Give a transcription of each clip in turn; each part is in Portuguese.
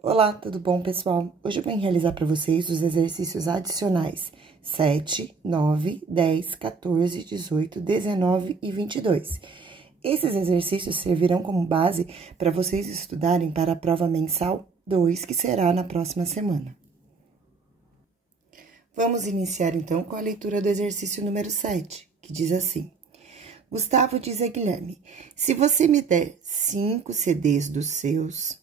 Olá, tudo bom, pessoal? Hoje eu vou realizar para vocês os exercícios adicionais 7, 9, 10, 14, 18, 19 e 22. Esses exercícios servirão como base para vocês estudarem para a prova mensal 2, que será na próxima semana. Vamos iniciar, então, com a leitura do exercício número 7, que diz assim: Gustavo diz a Guilherme, se você me der 5 CDs dos seus,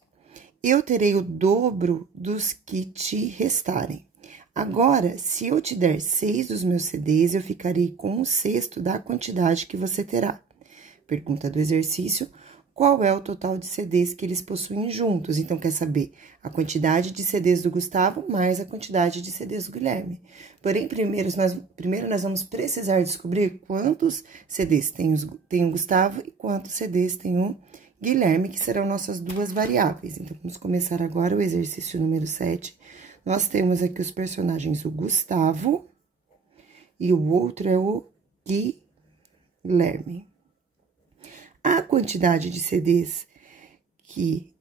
eu terei o dobro dos que te restarem. Agora, se eu te der 6 dos meus CDs, eu ficarei com 1/6 da quantidade que você terá. Pergunta do exercício: qual é o total de CDs que eles possuem juntos? Então, quer saber a quantidade de CDs do Gustavo mais a quantidade de CDs do Guilherme. Porém, primeiro nós vamos precisar descobrir quantos CDs tem o Gustavo e quantos CDs tem o Guilherme, que serão nossas duas variáveis. Então, vamos começar agora o exercício número 7. Nós temos aqui os personagens, o Gustavo e o outro é o Guilherme. A quantidade de CDs que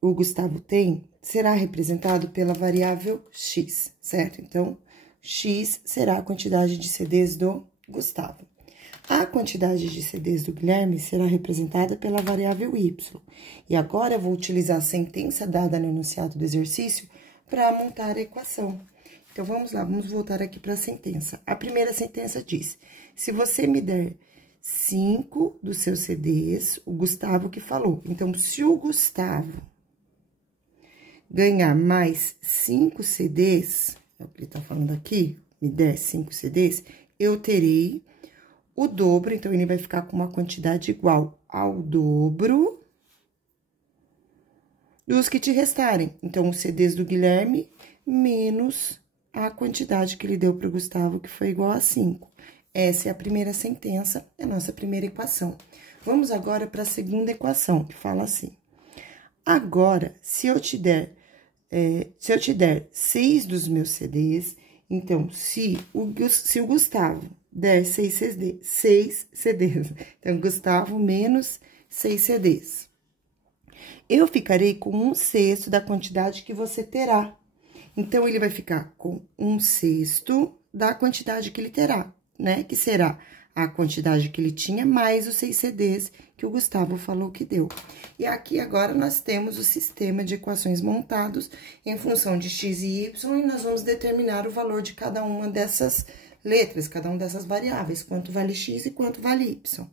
o Gustavo tem será representado pela variável x, certo? Então, x será a quantidade de CDs do Gustavo. A quantidade de CDs do Guilherme será representada pela variável y. E agora, eu vou utilizar a sentença dada no enunciado do exercício para montar a equação. Então, vamos lá, vamos voltar aqui para a sentença. A primeira sentença diz, se você me der 5 dos seus CDs, o Gustavo que falou. Então, se o Gustavo ganhar mais 5 CDs, é o que ele tá falando aqui, me der 5 CDs, eu terei o dobro, então, ele vai ficar com uma quantidade igual ao dobro dos que te restarem. Então, os CDs do Guilherme menos a quantidade que ele deu para o Gustavo, que foi igual a 5. Essa é a primeira sentença, é a nossa primeira equação. Vamos agora para a segunda equação, que fala assim. Agora, se eu te der 6 dos meus CDs, então, se o Gustavo der 6 CDs, então, Gustavo menos 6 CDs, eu ficarei com 1/6 da quantidade que você terá. Então, ele vai ficar com 1/6 da quantidade que ele terá, né? Que será a quantidade que ele tinha mais os 6 CDs que o Gustavo falou que deu. E aqui agora nós temos o sistema de equações montados em função de x e y, e nós vamos determinar o valor de cada uma dessas letras, cada uma dessas variáveis, quanto vale x e quanto vale y.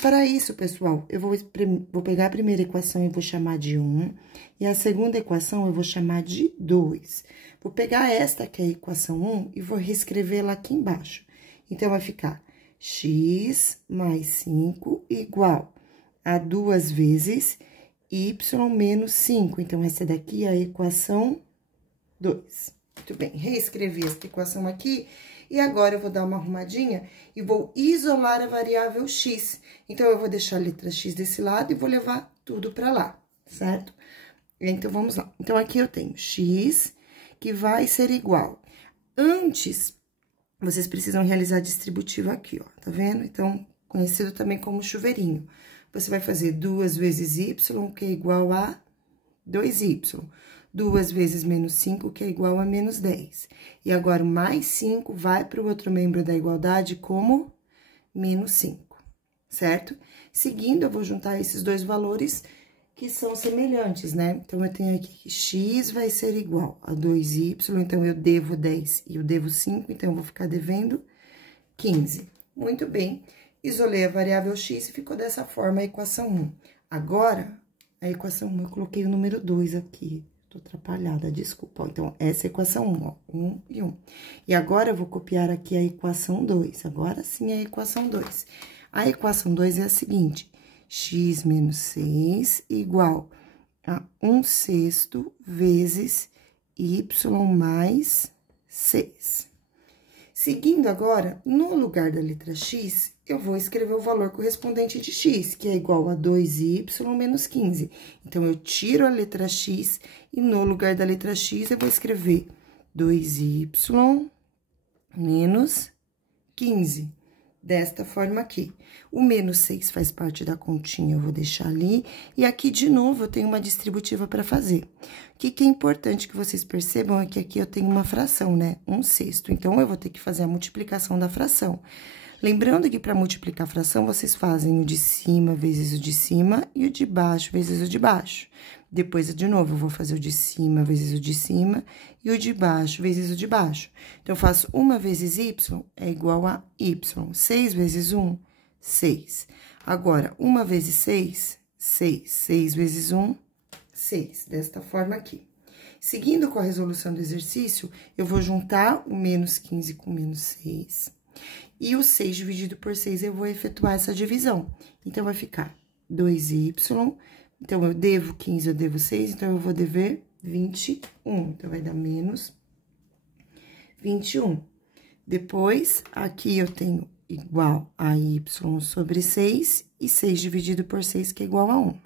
Para isso, pessoal, eu vou pegar a primeira equação e vou chamar de 1, e a segunda equação eu vou chamar de 2. Vou pegar esta, que é a equação 1, e vou reescrevê-la aqui embaixo. Então, vai ficar x mais 5 igual a 2 vezes y menos 5. Então, essa daqui é a equação 2. Muito bem, reescrevi essa equação aqui. E agora, eu vou dar uma arrumadinha e vou isolar a variável x. Então, eu vou deixar a letra x desse lado e vou levar tudo para lá, certo? Então, vamos lá. Então, aqui eu tenho x, que vai ser igual. Antes, vocês precisam realizar a distributiva aqui, ó, tá vendo? Então, conhecido também como chuveirinho. Você vai fazer 2 vezes y, que é igual a 2y. 2 vezes menos 5, que é igual a menos 10. E agora, o mais 5 vai para o outro membro da igualdade como menos 5, certo? Seguindo, eu vou juntar esses dois valores que são semelhantes, né? Então, eu tenho aqui que x vai ser igual a 2y, então, eu devo 10 e eu devo 5, então, eu vou ficar devendo 15. Muito bem, isolei a variável x e ficou dessa forma a equação 1. Agora, a equação 1, eu coloquei o número 2 aqui. Tô atrapalhada, desculpa. Então, essa é a equação 1, ó, 1 e 1. E agora, eu vou copiar aqui a equação 2. Agora sim, a equação 2. A equação 2 é a seguinte, x menos 6 igual a 1/6 vezes y mais 6. Seguindo agora, no lugar da letra x, eu vou escrever o valor correspondente de x, que é igual a 2y menos 15. Então, eu tiro a letra x e no lugar da letra x, eu vou escrever 2y menos 15. desta forma aqui. O menos 6 faz parte da continha, eu vou deixar ali. E aqui, de novo, eu tenho uma distributiva para fazer. O que é importante que vocês percebam é que aqui eu tenho uma fração, né? 1/6. Então, eu vou ter que fazer a multiplicação da fração. Lembrando que para multiplicar a fração, vocês fazem o de cima vezes o de cima e o de baixo vezes o de baixo. Depois, de novo, eu vou fazer o de cima vezes o de cima e o de baixo vezes o de baixo. Então, eu faço 1 vezes y é igual a y. 6 vezes 1, 6. Agora, 1 vezes 6, 6. 6 vezes 1, 6. Desta forma aqui. Seguindo com a resolução do exercício, eu vou juntar o menos 15 com menos 6. E o 6 dividido por 6, eu vou efetuar essa divisão. Então, vai ficar 2y. Então, eu devo 15, eu devo 6, então, eu vou dever 21. Então, vai dar menos 21. Depois, aqui eu tenho igual a y sobre 6, e 6 dividido por 6, que é igual a 1.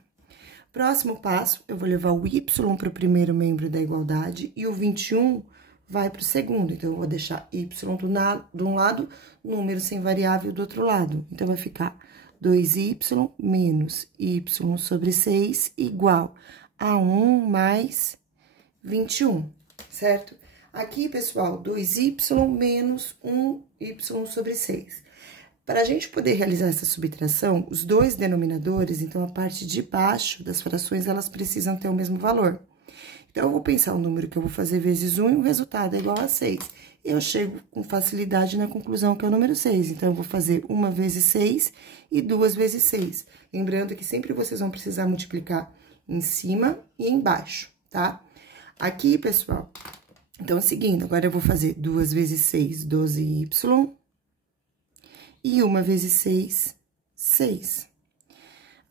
Próximo passo, eu vou levar o y para o primeiro membro da igualdade, e o 21 vai para o segundo. Então, eu vou deixar y de um lado, número sem variável do outro lado. Então, vai ficar 2y menos y sobre 6 igual a 1 mais 21, certo? Aqui, pessoal, 2y menos 1y sobre 6. Para a gente poder realizar essa subtração, os dois denominadores, então, a parte de baixo das frações, elas precisam ter o mesmo valor. Então, eu vou pensar o número que eu vou fazer vezes 1 e o resultado é igual a 6. Eu chego com facilidade na conclusão que é o número 6. Então, eu vou fazer 1 vezes 6 e 2 vezes 6. Lembrando que sempre vocês vão precisar multiplicar em cima e embaixo, tá? Aqui, pessoal, então, seguindo, agora eu vou fazer 2 vezes 6, 12y. E 1 vezes 6, 6.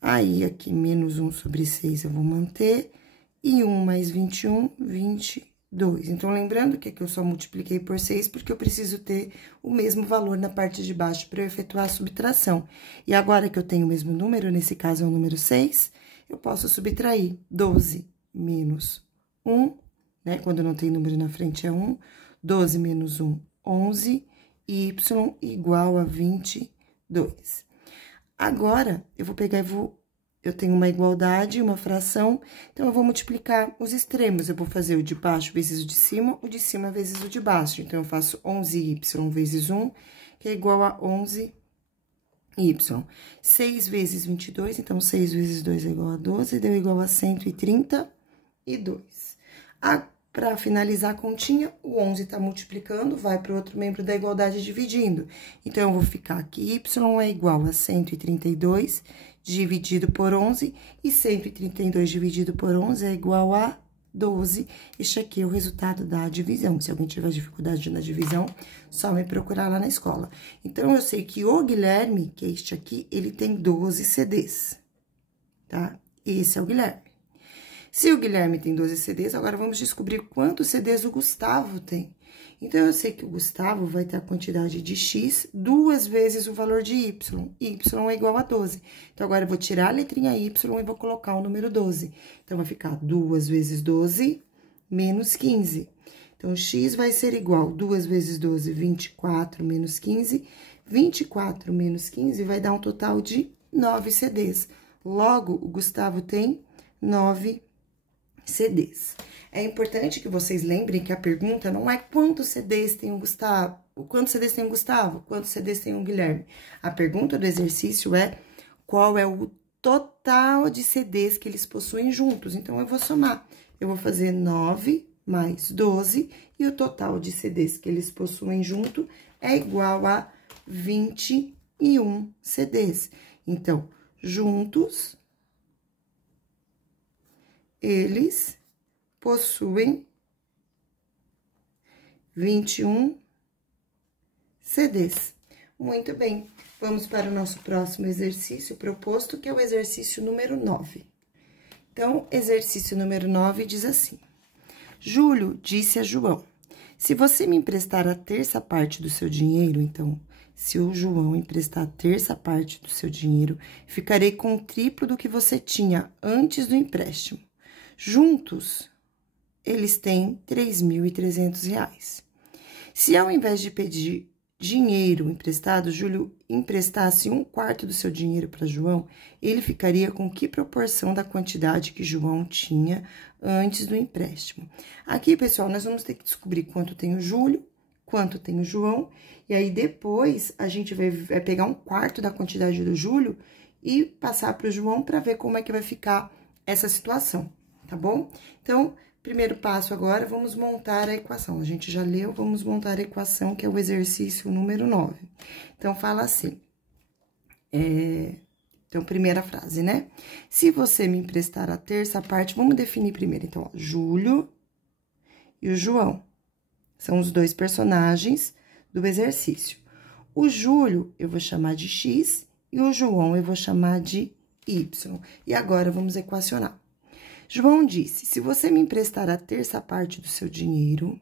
Aí, aqui, menos 1 sobre 6 eu vou manter. E 1 mais 21, 22. Então, lembrando que aqui eu só multipliquei por 6, porque eu preciso ter o mesmo valor na parte de baixo para eu efetuar a subtração. E agora que eu tenho o mesmo número, nesse caso é o número 6, eu posso subtrair 12 menos 1, né? Quando não tem número na frente é 1. 12 menos 1, 11, y igual a 22. Agora, eu vou pegar e eu tenho uma igualdade, uma fração, então, eu vou multiplicar os extremos. Eu vou fazer o de baixo vezes o de cima vezes o de baixo. Então, eu faço 11y vezes 1, que é igual a 11y. 6 vezes 22, então, 6 vezes 2 é igual a 12, deu igual a 132. Para finalizar a continha, o 11 está multiplicando, vai para o outro membro da igualdade dividindo. Então, eu vou ficar aqui, y é igual a 132 dividido por 11, e 132 dividido por 11 é igual a 12. Este aqui é o resultado da divisão. Se alguém tiver dificuldade na divisão, só me procurar lá na escola. Então, eu sei que o Guilherme, que é este aqui, ele tem 12 CDs, tá? Esse é o Guilherme. Se o Guilherme tem 12 CDs, agora vamos descobrir quantos CDs o Gustavo tem. Então, eu sei que o Gustavo vai ter a quantidade de x 2 vezes o valor de y. Y é igual a 12. Então, agora eu vou tirar a letrinha y e vou colocar o número 12. Então, vai ficar 2 vezes 12 menos 15. Então, x vai ser igual a 2 vezes 12, 24 menos 15. 24 menos 15 vai dar um total de 9 CDs. Logo, o Gustavo tem 9 CDs. É importante que vocês lembrem que a pergunta não é quantos CDs tem o Gustavo, quantos CDs tem o Gustavo, quantos CDs tem o Guilherme. A pergunta do exercício é qual é o total de CDs que eles possuem juntos. Então, eu vou somar. Eu vou fazer 9 mais 12, e o total de CDs que eles possuem junto é igual a 21 CDs. Então, juntos, eles possuem 21 CDs. Muito bem, vamos para o nosso próximo exercício proposto, que é o exercício número 9. Então, exercício número 9 diz assim: Júlio disse a João: se você me emprestar a terça parte do seu dinheiro, então, se o João emprestar a terça parte do seu dinheiro, ficarei com o triplo do que você tinha antes do empréstimo. Juntos, eles têm R$ 3.300. Se ao invés de pedir dinheiro emprestado, Júlio emprestasse 1/4 do seu dinheiro para João, ele ficaria com que proporção da quantidade que João tinha antes do empréstimo? Aqui, pessoal, nós vamos ter que descobrir quanto tem o Júlio, quanto tem o João, e aí depois a gente vai pegar 1/4 da quantidade do Júlio e passar para o João para ver como é que vai ficar essa situação, tá bom? Então, primeiro passo agora, vamos montar a equação. A gente já leu, vamos montar a equação, que é o exercício número 9. Então, fala assim. Então, primeira frase, né? Se você me emprestar a terça parte, vamos definir primeiro. Então, ó, Júlio e o João. São os dois personagens do exercício. O Júlio eu vou chamar de X e o João eu vou chamar de Y. E agora, vamos equacionar. João disse, se você me emprestar a terça parte do seu dinheiro,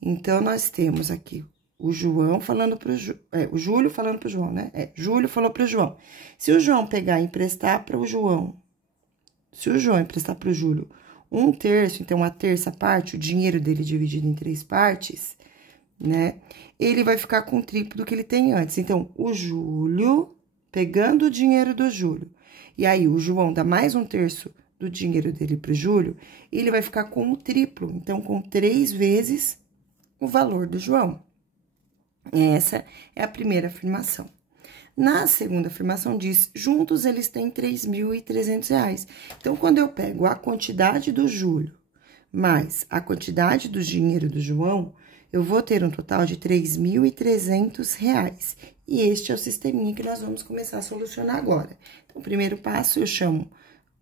então, nós temos aqui o João falando pro o Júlio falando pro João, né? Júlio falou pro João. Se o João pegar e emprestar para o João, se o João emprestar pro Júlio 1/3, então, a terça parte, o dinheiro dele dividido em 3 partes, né? Ele vai ficar com o triplo do que ele tem antes. Então, o Júlio pegando o dinheiro do Júlio, e aí o João dá mais 1/3 do dinheiro dele para o Júlio, ele vai ficar com o triplo, então, com 3 vezes o valor do João. Essa é a primeira afirmação. Na segunda afirmação diz, juntos eles têm R$3.300. Então, quando eu pego a quantidade do Júlio mais a quantidade do dinheiro do João, eu vou ter um total de R$3.300. E este é o sisteminha que nós vamos começar a solucionar agora. Então, o primeiro passo eu chamo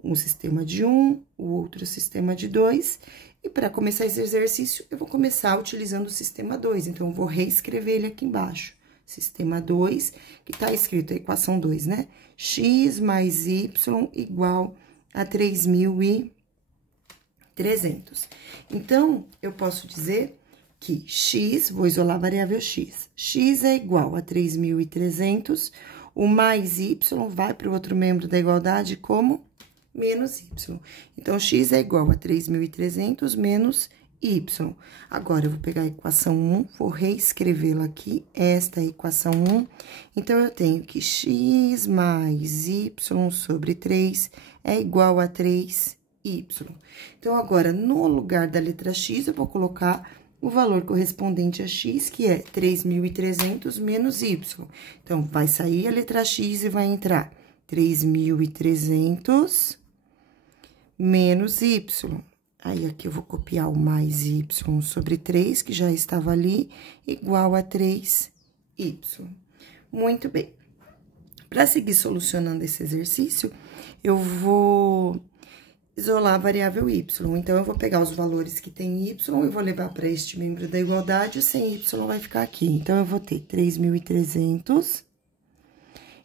um sistema de 1, o outro sistema de 2. E para começar esse exercício, eu vou começar utilizando o sistema 2. Então, eu vou reescrever ele aqui embaixo. Sistema 2, que tá escrito a equação 2, né? X mais Y igual a 3.300. Então, eu posso dizer que X, vou isolar a variável X. X é igual a 3.300, o mais Y vai para o outro membro da igualdade como menos Y. Então, X é igual a 3.300 menos Y. Agora, eu vou pegar a equação 1, vou reescrevê-la aqui, esta é a equação 1. Então, eu tenho que X mais Y sobre 3 é igual a 3Y. Então, agora, no lugar da letra X, eu vou colocar o valor correspondente a X, que é 3.300 menos Y. Então, vai sair a letra X e vai entrar 3.300 menos Y. Aí, aqui eu vou copiar o mais Y sobre 3, que já estava ali, igual a 3Y. Muito bem. Para seguir solucionando esse exercício, eu vou isolar a variável Y. Então, eu vou pegar os valores que tem Y e vou levar para este membro da igualdade, o sem Y vai ficar aqui. Então, eu vou ter 3.300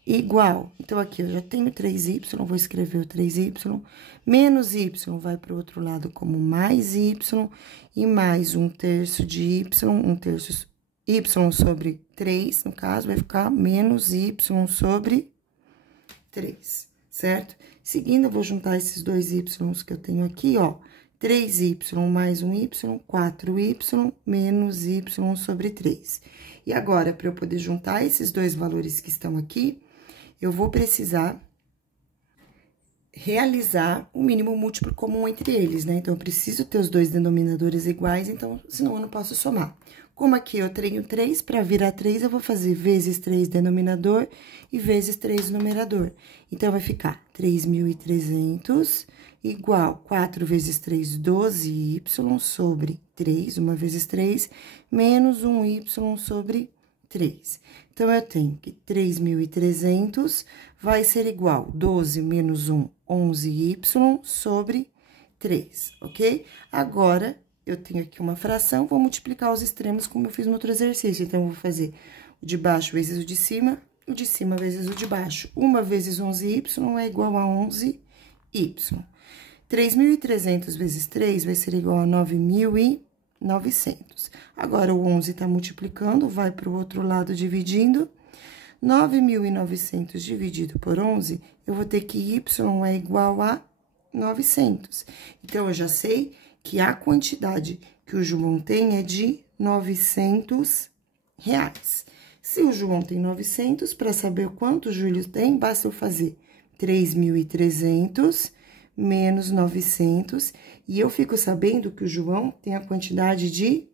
igual. Então, aqui eu já tenho 3Y, vou escrever o 3Y, menos Y vai para o outro lado como mais Y, e mais 1/3 de Y, 1/3 Y sobre 3, no caso, vai ficar menos Y sobre 3, certo? Seguindo, eu vou juntar esses dois Ys que eu tenho aqui, ó, 3Y mais 1Y, 4Y menos Y sobre 3. E agora, para eu poder juntar esses dois valores que estão aqui, eu vou precisar realizar o mínimo múltiplo comum entre eles, né? Então, eu preciso ter os dois denominadores iguais, então, senão eu não posso somar. Como aqui eu tenho 3, para virar 3, eu vou fazer vezes 3 denominador e vezes 3 numerador. Então, vai ficar 3.300 igual 4 vezes 3, 12Y sobre 3, 1 vezes 3, menos 1Y sobre 3. Então, eu tenho que 3.300 vai ser igual 12 menos 1, 11Y sobre 3, ok? Agora, eu tenho aqui uma fração, vou multiplicar os extremos como eu fiz no outro exercício. Então, eu vou fazer o de baixo vezes o de cima vezes o de baixo. 1 vezes 11Y é igual a 11Y. 3.300 vezes 3 vai ser igual a 9.900. Agora, o 11 tá multiplicando, vai para o outro lado dividindo. 9.900 dividido por 11, eu vou ter que Y é igual a 900. Então, eu já sei que a quantidade que o João tem é de R$900, Se o João tem 900, para saber quanto o Júlio tem, basta eu fazer 3.300 menos 900, e eu fico sabendo que o João tem a quantidade de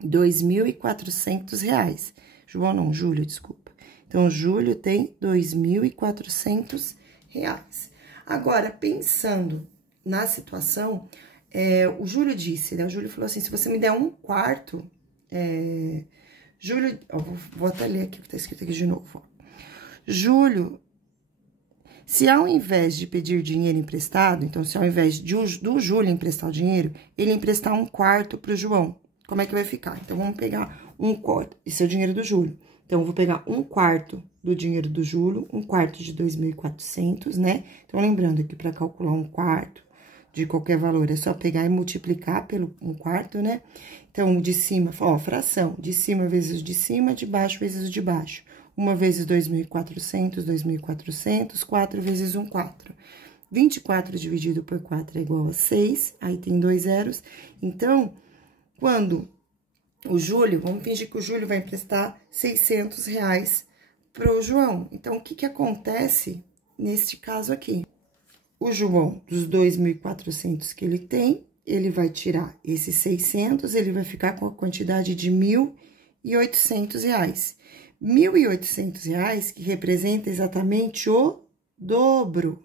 R$ 2.400. João não, Júlio, desculpa. Então, o Júlio tem R$ 2.400. Agora, pensando na situação, o Júlio disse, né? O Júlio falou assim, se você me der 1/4, Júlio, ó, vou até ler aqui o que tá escrito aqui de novo, ó. Júlio, se ao invés de pedir dinheiro emprestado, então, se ao invés do Júlio emprestar o dinheiro, ele emprestar 1/4 pro João, como é que vai ficar? Então, vamos pegar 1/4, esse é o dinheiro do Júlio. Então, eu vou pegar 1/4 do dinheiro do Júlio, 1/4 de 2.400, né? Então, lembrando que para calcular 1/4 de qualquer valor, é só pegar e multiplicar pelo 1/4, né? Então, o de cima, ó, fração, de cima vezes o de cima, de baixo vezes o de baixo. 1 vezes 2.400, 2.400, 4 vezes 1/4. 24 dividido por 4 é igual a 6, aí tem 2 zeros. Então, quando o Júlio, vamos fingir que o Júlio vai emprestar R$ 600 pro João. Então, o que que acontece neste caso aqui? O João, dos 2.400 que ele tem, ele vai tirar esses 600, ele vai ficar com a quantidade de R$ 1.800. R$ 1.800, que representa exatamente o dobro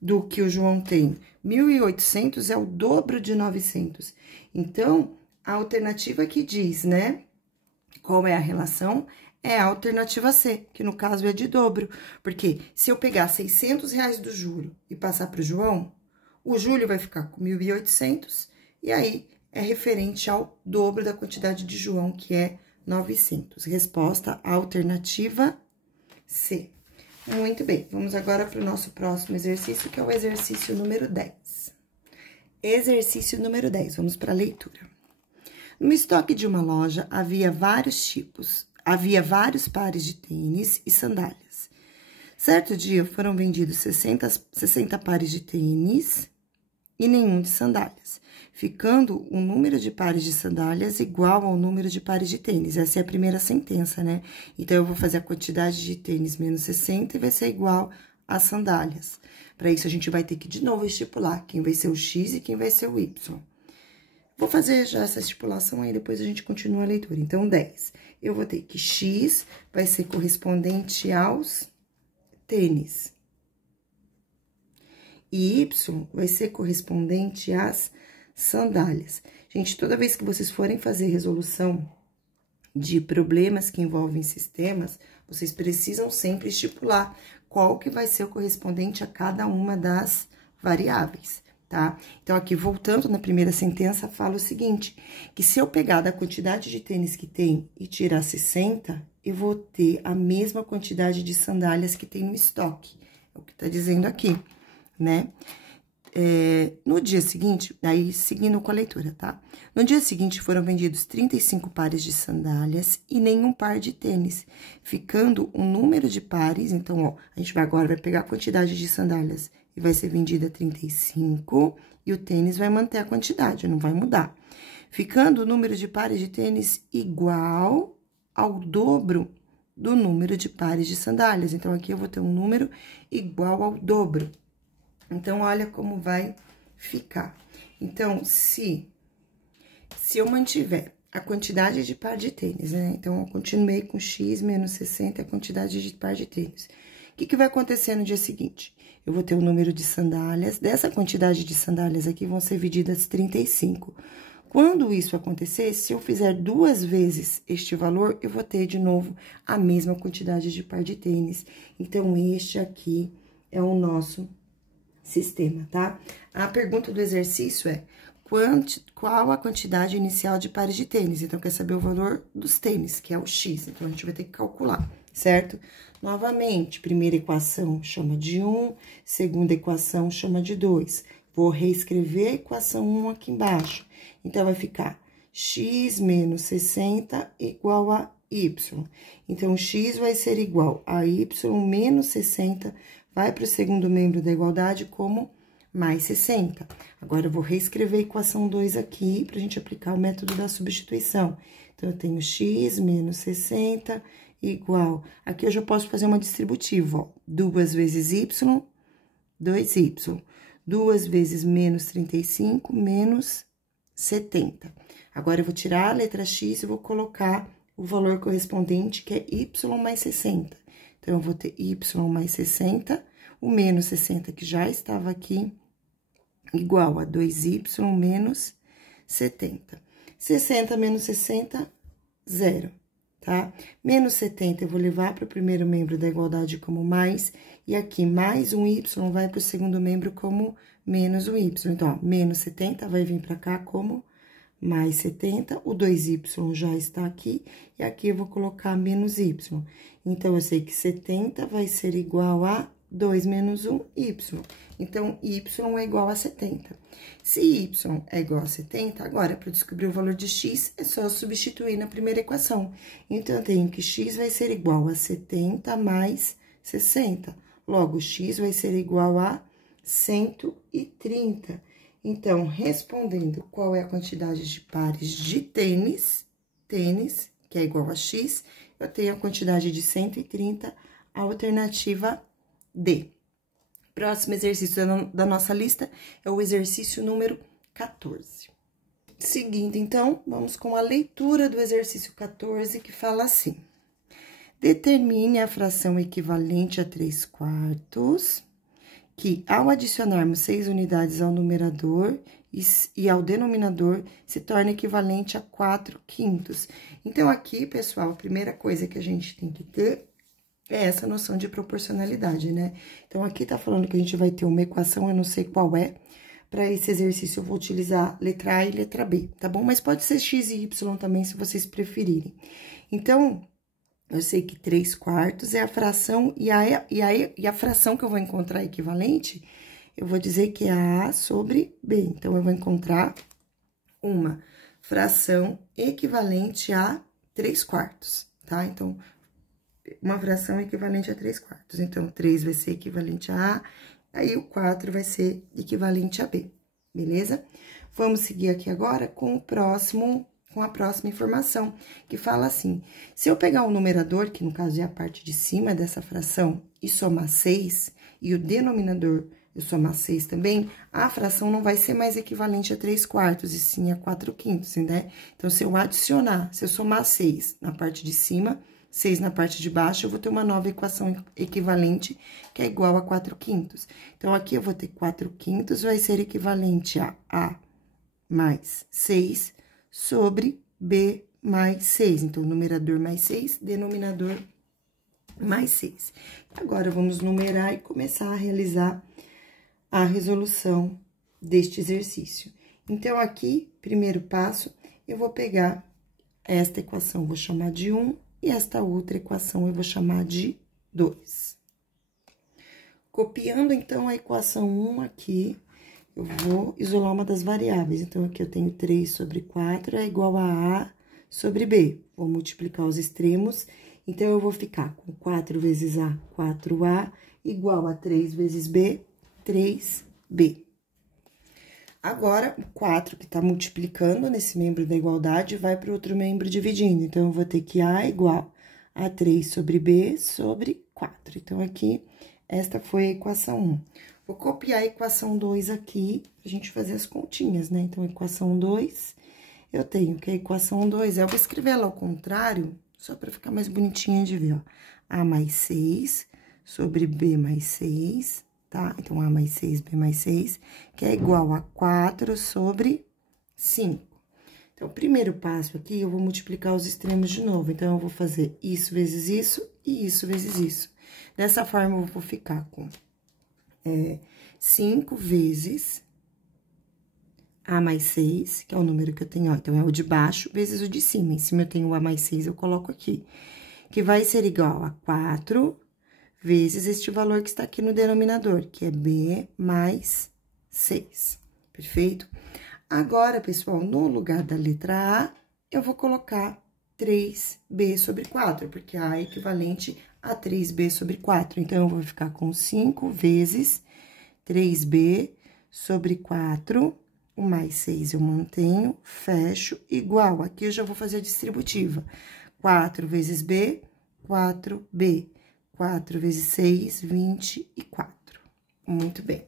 do que o João tem. 1.800 é o dobro de 900. Então, a alternativa que diz, né, qual é a relação, é a alternativa C, que no caso é de dobro. Porque se eu pegar R$ 600 do Júlio e passar para o João, o Júlio vai ficar com 1.800, e aí é referente ao dobro da quantidade de João, que é 900. Resposta, alternativa C. Muito bem, vamos agora para o nosso próximo exercício, que é o exercício número 10. Exercício número 10, vamos para a leitura. No estoque de uma loja, havia vários pares de tênis e sandálias. Certo dia, foram vendidos 60 pares de tênis e nenhum de sandálias, ficando o número de pares de sandálias igual ao número de pares de tênis. Essa é a primeira sentença, né? Então, eu vou fazer a quantidade de tênis menos 60 e vai ser igual às sandálias. Para isso, a gente vai ter que, de novo, estipular quem vai ser o X e quem vai ser o Y. Vou fazer já essa estipulação, aí depois a gente continua a leitura. Então, 10. Eu vou ter que X vai ser correspondente aos tênis. E Y vai ser correspondente às sandálias. Gente, toda vez que vocês forem fazer resolução de problemas que envolvem sistemas, vocês precisam sempre estipular qual que vai ser o correspondente a cada uma das variáveis, tá? Então, aqui, voltando na primeira sentença, fala o seguinte, que se eu pegar da quantidade de tênis que tem e tirar 60, eu vou ter a mesma quantidade de sandálias que tem no estoque. É o que tá dizendo aqui, né? No dia seguinte, aí seguindo com a leitura, tá? No dia seguinte foram vendidos 35 pares de sandálias e nenhum par de tênis, ficando o número de pares. Então, ó, a gente agora vai pegar a quantidade de sandálias e vai ser vendida 35, e o tênis vai manter a quantidade, não vai mudar. Ficando o número de pares de tênis igual ao dobro do número de pares de sandálias. Então, aqui eu vou ter um número igual ao dobro. Então, olha como vai ficar. Então, se eu mantiver a quantidade de par de tênis, né? Então, eu continuei com X menos 60, a quantidade de par de tênis. O que vai acontecer no dia seguinte? Eu vou ter o número de sandálias. Dessa quantidade de sandálias aqui, vão ser divididas 35. Quando isso acontecer, se eu fizer 2 vezes este valor, eu vou ter, de novo, a mesma quantidade de par de tênis. Então, este aqui é o nosso sistema, tá? A pergunta do exercício é, qual a quantidade inicial de pares de tênis? Então, quer saber o valor dos tênis, que é o X. Então, a gente vai ter que calcular, certo? Novamente, primeira equação chama de 1, segunda equação chama de 2. Vou reescrever a equação 1 aqui embaixo. Então, vai ficar X menos 60 igual a Y. Então, X vai ser igual a Y menos 60, vai para o segundo membro da igualdade como mais 60. Agora, eu vou reescrever a equação 2 aqui, pra gente aplicar o método da substituição. Então, eu tenho x menos 60 igual... Aqui, eu já posso fazer uma distributiva, ó. 2 vezes y, 2y. 2 vezes menos 35, menos 70. Agora, eu vou tirar a letra x e vou colocar o valor correspondente, que é y mais 60. Então, eu vou ter y mais 60, o menos 60, que já estava aqui, igual a 2y menos 70. 60 menos 60, 0, tá? Menos 70 eu vou levar para o primeiro membro da igualdade como mais, e aqui mais um y vai para o segundo membro como menos um y. Então, ó, menos 70 vai vir para cá como mais 70, o 2y já está aqui, e aqui eu vou colocar menos y. Então, eu sei que 70 vai ser igual a 2 menos 1, y. Então, y é igual a 70. Se y é igual a 70, agora, para descobrir o valor de x, é só substituir na primeira equação. Então, eu tenho que x vai ser igual a 70 mais 60. Logo, x vai ser igual a 130. Então, respondendo qual é a quantidade de pares de tênis, que é igual a x, eu tenho a quantidade de 130, a alternativa D. Próximo exercício da nossa lista é o exercício número 14. Seguindo, então, vamos com a leitura do exercício 14, que fala assim: determine a fração equivalente a 3/4, que, ao adicionarmos 6 unidades ao numerador e ao denominador, se torna equivalente a 4/5. Então, aqui, pessoal, a primeira coisa que a gente tem que ter é essa noção de proporcionalidade, né? Então, aqui tá falando que a gente vai ter uma equação, eu não sei qual é. Para esse exercício, eu vou utilizar letra A e letra B, tá bom? Mas pode ser x e y também, se vocês preferirem. Então, eu sei que 3/4 é a fração, e a fração que eu vou encontrar equivalente, eu vou dizer que é A sobre B. Então, eu vou encontrar uma fração equivalente a 3/4, tá? Então, uma fração equivalente a 3/4. Então, 3 vai ser equivalente a A, aí o 4 vai ser equivalente a B, beleza? Vamos seguir aqui agora com a próxima informação, que fala assim: se eu pegar o numerador, que no caso é a parte de cima dessa fração, e somar 6, e o denominador eu somar 6 também, a fração não vai ser mais equivalente a 3/4, e sim a 4/5, né? Então, se eu somar 6 na parte de cima, 6 na parte de baixo, eu vou ter uma nova equação equivalente, que é igual a 4/5. Então, aqui eu vou ter 4/5 vai ser equivalente a A mais 6 sobre B mais 6. Então, numerador mais 6, denominador mais 6. Agora, vamos numerar e começar a realizar a resolução deste exercício. Então, aqui, primeiro passo, eu vou pegar esta equação, vou chamar de 1, e esta outra equação eu vou chamar de 2. Copiando, então, a equação 1 aqui, eu vou isolar uma das variáveis. Então, aqui eu tenho 3 sobre 4 é igual a A sobre B. Vou multiplicar os extremos, então, eu vou ficar com 4 vezes A, 4A, igual a 3 vezes B, 3B. Agora, o 4 que tá multiplicando nesse membro da igualdade vai para o outro membro dividindo. Então, eu vou ter que A igual a 3 sobre B sobre 4. Então, aqui, esta foi a equação 1. Vou copiar a equação 2 aqui, pra gente fazer as continhas, né? Então, a equação 2, eu tenho que a equação 2, eu vou escrever ela ao contrário, só para ficar mais bonitinha de ver, ó. A mais 6 sobre B mais 6, tá? Então, A mais 6, B mais 6, que é igual a 4 sobre 5. Então, o primeiro passo aqui, eu vou multiplicar os extremos de novo. Então, eu vou fazer isso vezes isso e isso vezes isso. Dessa forma, eu vou ficar com 5 vezes A mais 6, que é o número que eu tenho, ó. Então, é o de baixo vezes o de cima. Em cima, eu tenho o A mais 6, eu coloco aqui. Que vai ser igual a 4 vezes este valor que está aqui no denominador, que é B mais 6. Perfeito? Agora, pessoal, no lugar da letra A, eu vou colocar 3B sobre 4, porque A é equivalente a 3B sobre 4. Então, eu vou ficar com 5 vezes 3B sobre 4, o mais 6 eu mantenho, fecho, igual. Aqui eu já vou fazer a distributiva. 4 vezes B, 4B. 4 vezes 6, 24. Muito bem.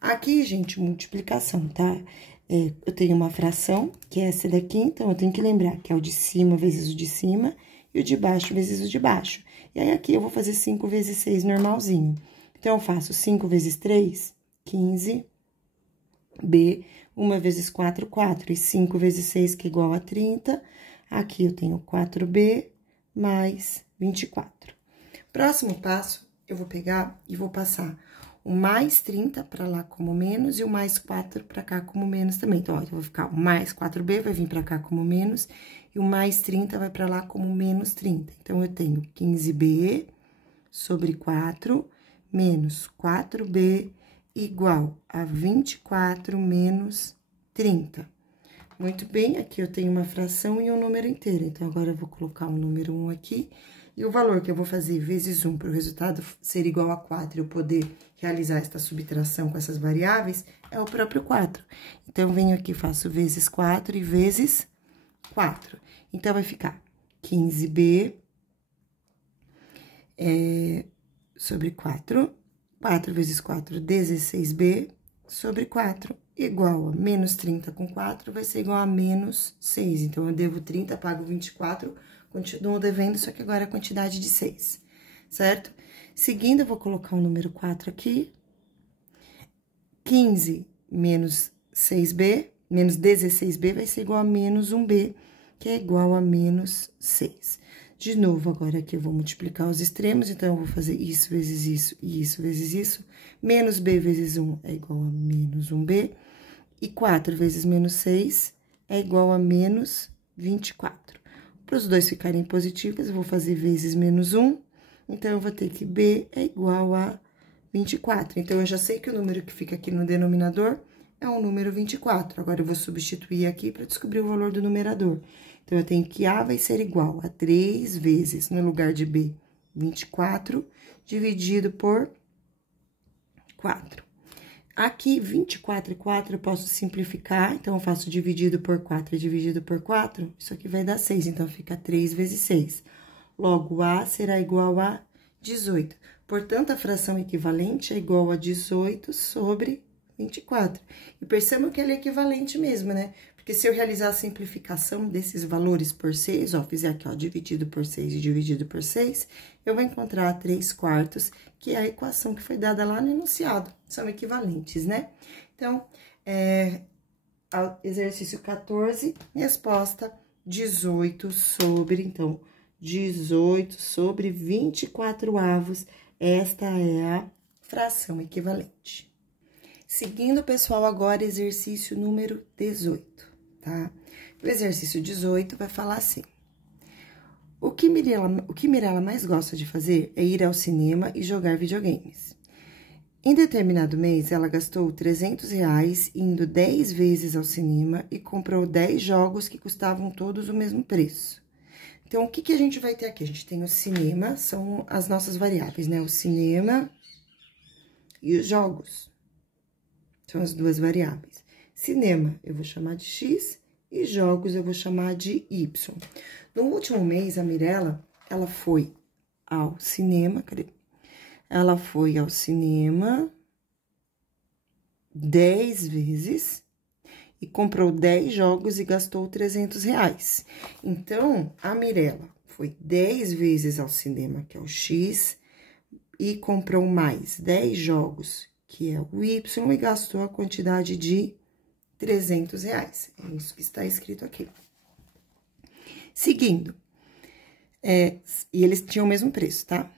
Aqui, gente, multiplicação, tá? Eu tenho uma fração, que é essa daqui, então eu tenho que lembrar que é o de cima vezes o de cima e o de baixo vezes o de baixo. E aí, aqui eu vou fazer 5 vezes 6 normalzinho. Então, eu faço 5 vezes 3, 15. B, 1 vezes 4, 4. E 5 vezes 6, que é igual a 30. Aqui eu tenho 4B mais 24. Próximo passo, eu vou pegar e vou passar o mais 30 para lá como menos e o mais 4 para cá como menos também. Então, ó, eu vou ficar o mais 4B vai vir para cá como menos e o mais 30 vai para lá como menos 30. Então, eu tenho 15B sobre 4 menos 4B igual a 24 menos 30. Muito bem, aqui eu tenho uma fração e um número inteiro. Então, agora eu vou colocar o número 1 aqui. E o valor que eu vou fazer vezes 1 para o resultado ser igual a 4 e eu poder realizar esta subtração com essas variáveis é o próprio 4. Então, eu venho aqui, faço vezes 4 e vezes 4. Então, vai ficar 15B sobre 4. 4 vezes 4, 16B sobre 4, igual a menos 30 com 4, vai ser igual a menos 6. Então, eu devo 30, pago 24, continuo devendo, só que agora é a quantidade de 6, certo? Seguindo, eu vou colocar o número 4 aqui. 15 menos 6B, menos 16B, vai ser igual a menos 1B, que é igual a menos 6. De novo, agora aqui eu vou multiplicar os extremos, então, eu vou fazer isso vezes isso e isso vezes isso. Menos B vezes 1 é igual a menos 1B. E 4 vezes menos 6 é igual a menos 24. Para os dois ficarem positivos, eu vou fazer vezes menos 1. Então, eu vou ter que B é igual a 24. Então, eu já sei que o número que fica aqui no denominador é o número 24. Agora, eu vou substituir aqui para descobrir o valor do numerador. Então, eu tenho que A vai ser igual a 3 vezes, no lugar de B, 24, dividido por 4. Aqui, 24 e 4 eu posso simplificar, então, eu faço dividido por 4 e dividido por 4, isso aqui vai dar 6, então, fica 3 vezes 6. Logo, A será igual a 18. Portanto, a fração equivalente é igual a 18 sobre 24. E percebam que ele é equivalente mesmo, né? Porque se eu realizar a simplificação desses valores por 6, ó, fizer aqui, ó, dividido por 6 e dividido por 6, eu vou encontrar 3/4, que é a equação que foi dada lá no enunciado. São equivalentes, né? Então, exercício 14, resposta 18 sobre, então, 18 sobre 24avos, esta é a fração equivalente. Seguindo, pessoal, agora exercício número 18, tá? O exercício 18 vai falar assim: o que Mirella mais gosta de fazer é ir ao cinema e jogar videogames. Em determinado mês, ela gastou R$300 indo 10 vezes ao cinema e comprou 10 jogos que custavam todos o mesmo preço. Então, o que a gente vai ter aqui? A gente tem o cinema, são as nossas variáveis, né? O cinema e os jogos. São as duas variáveis. Cinema eu vou chamar de X e jogos eu vou chamar de Y. No último mês, a Mirella, ela foi ao cinema, cadê? Ela foi ao cinema 10 vezes e comprou 10 jogos e gastou R$300. Então, a Mirella foi 10 vezes ao cinema, que é o X, e comprou mais 10 jogos, que é o Y, e gastou a quantidade de R$300. É isso que está escrito aqui. Seguindo, e eles tinham o mesmo preço, tá?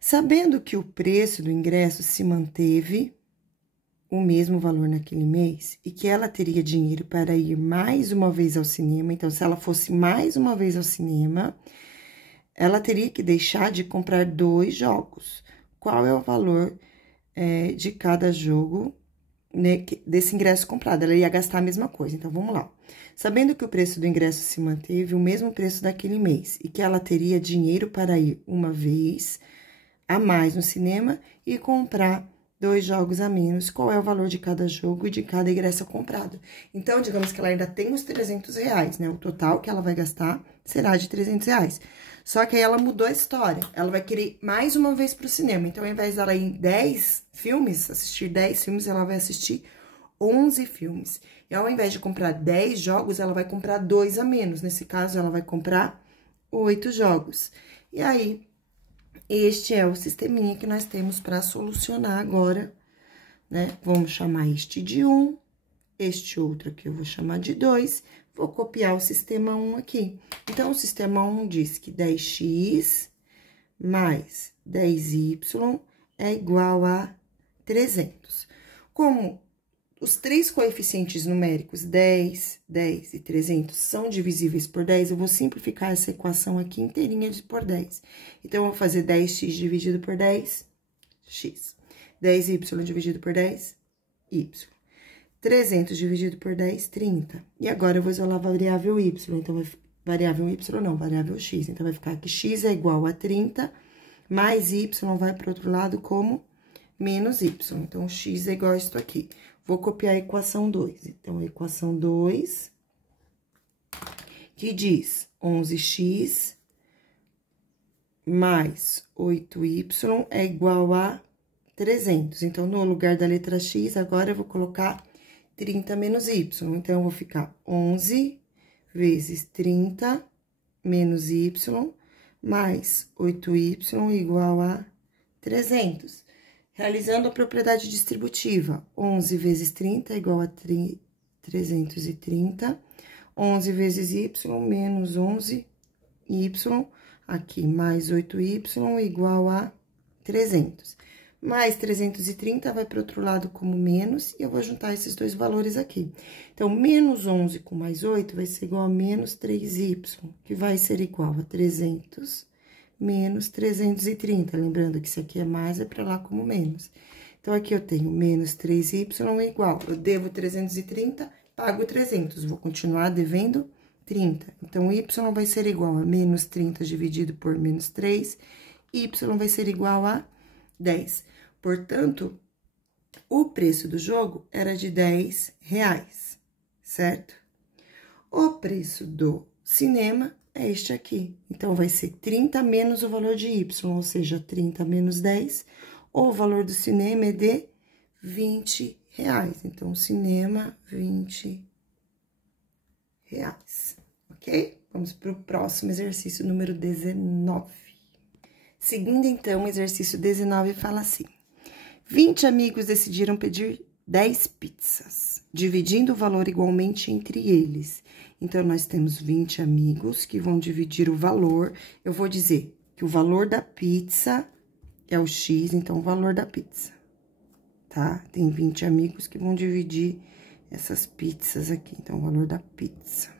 Sabendo que o preço do ingresso se manteve o mesmo valor naquele mês e que ela teria dinheiro para ir mais uma vez ao cinema, então, se ela fosse mais uma vez ao cinema, ela teria que deixar de comprar 2 jogos. Qual é o valor de cada jogo, né, desse ingresso comprado? Ela ia gastar a mesma coisa, então, vamos lá. Sabendo que o preço do ingresso se manteve o mesmo preço daquele mês e que ela teria dinheiro para ir uma vez a mais no cinema e comprar 2 jogos a menos, qual é o valor de cada jogo e de cada ingresso comprado. Então, digamos que ela ainda tem os R$300, né? O total que ela vai gastar será de R$300. Só que aí ela mudou a história. Ela vai querer ir mais uma vez pro cinema. Então, ao invés dela ir em 10 filmes, assistir 10 filmes, ela vai assistir 11 filmes. E ao invés de comprar 10 jogos, ela vai comprar 2 a menos. Nesse caso, ela vai comprar 8 jogos. E aí, este é o sisteminha que nós temos para solucionar agora, né? Vamos chamar este de 1, este outro aqui eu vou chamar de 2, vou copiar o sistema 1 aqui. Então, o sistema 1 diz que 10x mais 10y é igual a 300. Como os 3 coeficientes numéricos, 10, 10 e 300, são divisíveis por 10, eu vou simplificar essa equação aqui inteirinha por 10. Então, eu vou fazer 10x dividido por 10, x. 10y dividido por 10, y. 300 dividido por 10, 30. E agora, eu vou isolar a variável y. Então, variável y não, variável x. Então, vai ficar que x é igual a 30, mais y vai para o outro lado como menos y. Então, x é igual a isso aqui. Vou copiar a equação 2. Então, a equação 2, que diz 11x mais 8y é igual a 300. Então, no lugar da letra x, agora eu vou colocar 30 menos y. Então, eu vou ficar 11 vezes 30 menos y mais 8y igual a 300. Realizando a propriedade distributiva, 11 vezes 30 é igual a 330. 11 vezes y menos 11y, aqui, mais 8y igual a 300. Mais 330 vai para o outro lado como menos, e eu vou juntar esses dois valores aqui. Então, menos 11 com mais 8 vai ser igual a menos 3y, que vai ser igual a 300 menos 330. Lembrando que isso aqui é mais, é para lá como menos. Então, aqui eu tenho menos 3y igual. Eu devo 330, pago 300. Vou continuar devendo 30. Então, y vai ser igual a menos 30 dividido por menos 3. Y vai ser igual a 10. Portanto, o preço do jogo era de R$10, certo? O preço do cinema é este aqui. Então, vai ser 30 menos o valor de y, ou seja, 30 menos 10, ou o valor do cinema é de R$20. Então, cinema, R$20, ok? Vamos para o próximo exercício, número 19. Seguindo, então, o exercício 19 fala assim: 20 amigos decidiram pedir 10 pizzas, dividindo o valor igualmente entre eles. Então, nós temos 20 amigos que vão dividir o valor. Eu vou dizer que o valor da pizza é o X, então, o valor da pizza, tá? Tem 20 amigos que vão dividir essas pizzas aqui. Então, o valor da pizza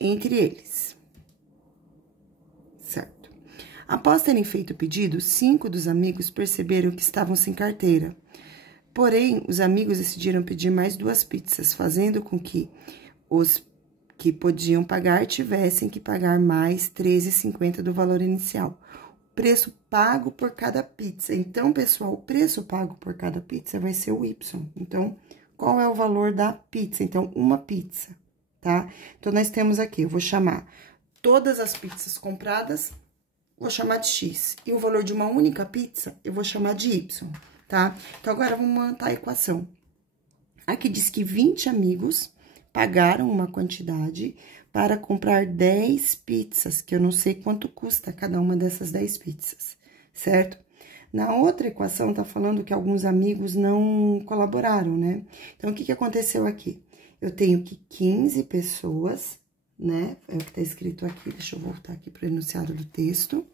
entre eles, certo? Após terem feito o pedido, 5 dos amigos perceberam que estavam sem carteira. Porém, os amigos decidiram pedir mais 2 pizzas, fazendo com que os que podiam pagar tivessem que pagar mais R$13,50 do valor inicial. Preço pago por cada pizza. Então, pessoal, o preço pago por cada pizza vai ser o Y. Então, qual é o valor da pizza? Então, uma pizza, tá? Então, nós temos aqui, eu vou chamar todas as pizzas compradas, vou chamar de X. E o valor de uma única pizza, eu vou chamar de Y, tá? Então, agora, vamos montar a equação. Aqui diz que 20 amigos pagaram uma quantidade para comprar 10 pizzas, que eu não sei quanto custa cada uma dessas 10 pizzas, certo? Na outra equação, tá falando que alguns amigos não colaboraram, né? Então, o que aconteceu aqui? Eu tenho que 15 pessoas, né? É o que tá escrito aqui, deixa eu voltar aqui pro enunciado do texto.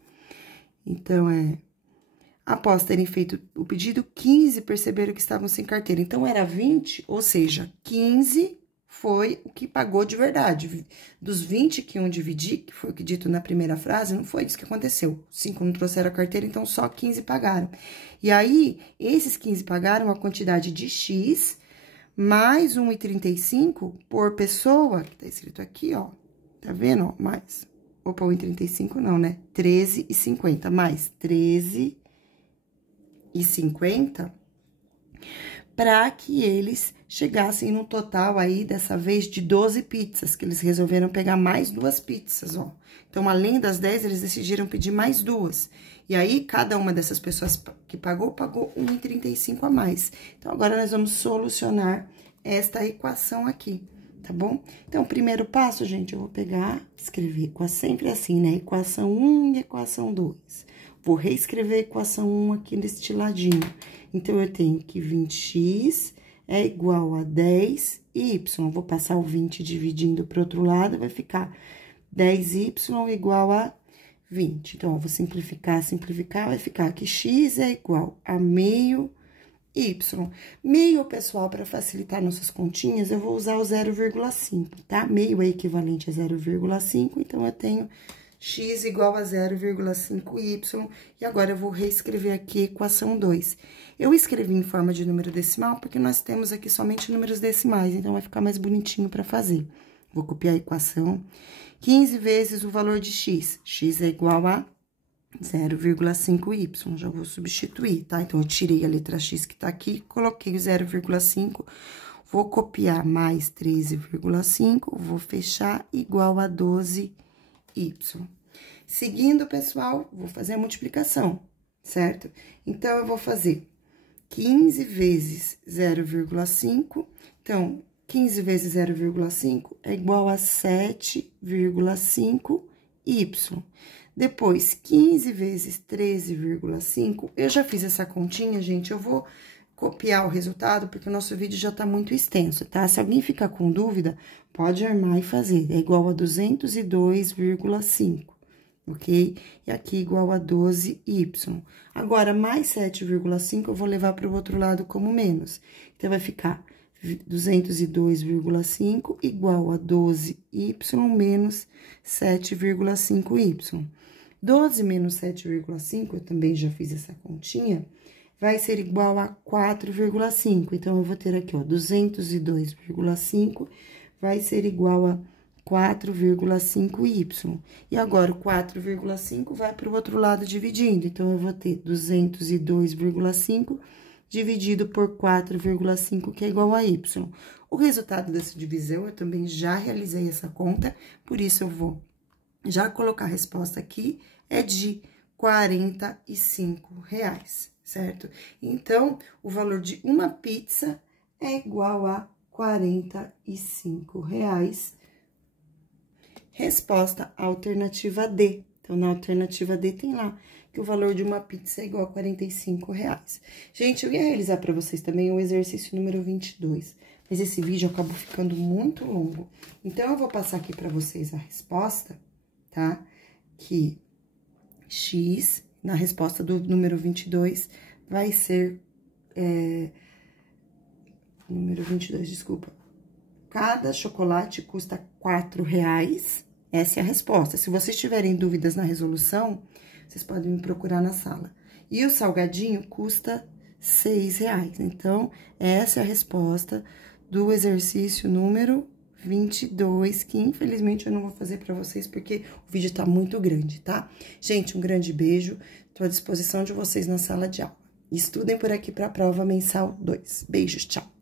Então, após terem feito o pedido, 15 perceberam que estavam sem carteira. Então, era 20, ou seja, 15 foi o que pagou de verdade. Dos 20 que iam dividir, que foi o que dito na primeira frase, não foi isso que aconteceu. 5 não trouxeram a carteira, então só 15 pagaram. E aí, esses 15 pagaram a quantidade de X mais 1,35 por pessoa, que tá escrito aqui, ó. Tá vendo? Ó, mais. Opa, 1,35 não, né? 13,50 mais 13 2,50 para que eles chegassem no total aí, dessa vez, de 12 pizzas, que eles resolveram pegar mais 2 pizzas, ó. Então, além das 10, eles decidiram pedir mais 2. E aí, cada uma dessas pessoas que pagou 1,35 a mais. Então, agora, nós vamos solucionar esta equação aqui, tá bom? Então, o primeiro passo, gente, eu vou pegar, escrever sempre assim, né? Equação 1 e equação 2. Vou reescrever a equação 1 aqui neste ladinho. Então, eu tenho que 20x é igual a 10y. Vou passar o 20 dividindo para o outro lado, vai ficar 10y igual a 20. Então, ó, vou simplificar, vai ficar que x é igual a meio y. Meio, pessoal, para facilitar nossas continhas, eu vou usar o 0,5, tá? Meio é equivalente a 0,5, então eu tenho x igual a 0,5y, e agora eu vou reescrever aqui a equação 2. Eu escrevi em forma de número decimal, porque nós temos aqui somente números decimais, então vai ficar mais bonitinho para fazer. Vou copiar a equação. 15 vezes o valor de x. X é igual a 0,5y, já vou substituir, tá? Então, eu tirei a letra x que tá aqui, coloquei o 0,5, vou copiar mais 13,5, vou fechar igual a 12y. Seguindo, pessoal, vou fazer a multiplicação, certo? Então, eu vou fazer 15 vezes 0,5, então, 15 vezes 0,5 é igual a 7,5y. Depois, 15 vezes 13,5, eu já fiz essa continha, gente, eu vou copiar o resultado, porque o nosso vídeo já tá muito extenso, tá? Se alguém ficar com dúvida, pode armar e fazer. É igual a 202,5, ok? E aqui igual a 12y. Agora, mais 7,5 eu vou levar para o outro lado como menos. Então, vai ficar 202,5 igual a 12y menos 7,5y. 12 menos 7,5, eu também já fiz essa continha, vai ser igual a 4,5. Então, eu vou ter aqui, ó, 202,5 vai ser igual a 4,5y. E agora, o 4,5 vai para o outro lado dividindo. Então, eu vou ter 202,5 dividido por 4,5, que é igual a y. O resultado dessa divisão, eu também já realizei essa conta, por isso eu vou já colocar a resposta aqui, é de R$45, certo? Então, o valor de uma pizza é igual a R$45. Resposta alternativa D. Então, na alternativa D tem lá que o valor de uma pizza é igual a R$45. Gente, eu ia realizar para vocês também o exercício número 22, mas esse vídeo acabou ficando muito longo. Então, eu vou passar aqui para vocês a resposta, tá? Que x, na resposta do número 22, vai ser... número 22, desculpa. Cada chocolate custa R$4. Essa é a resposta. Se vocês tiverem dúvidas na resolução, vocês podem me procurar na sala. E o salgadinho custa R$6. Então, essa é a resposta do exercício número 22, que infelizmente eu não vou fazer pra vocês, porque o vídeo tá muito grande, tá? Gente, um grande beijo. Tô à disposição de vocês na sala de aula. Estudem por aqui pra prova mensal 2. Beijos, tchau!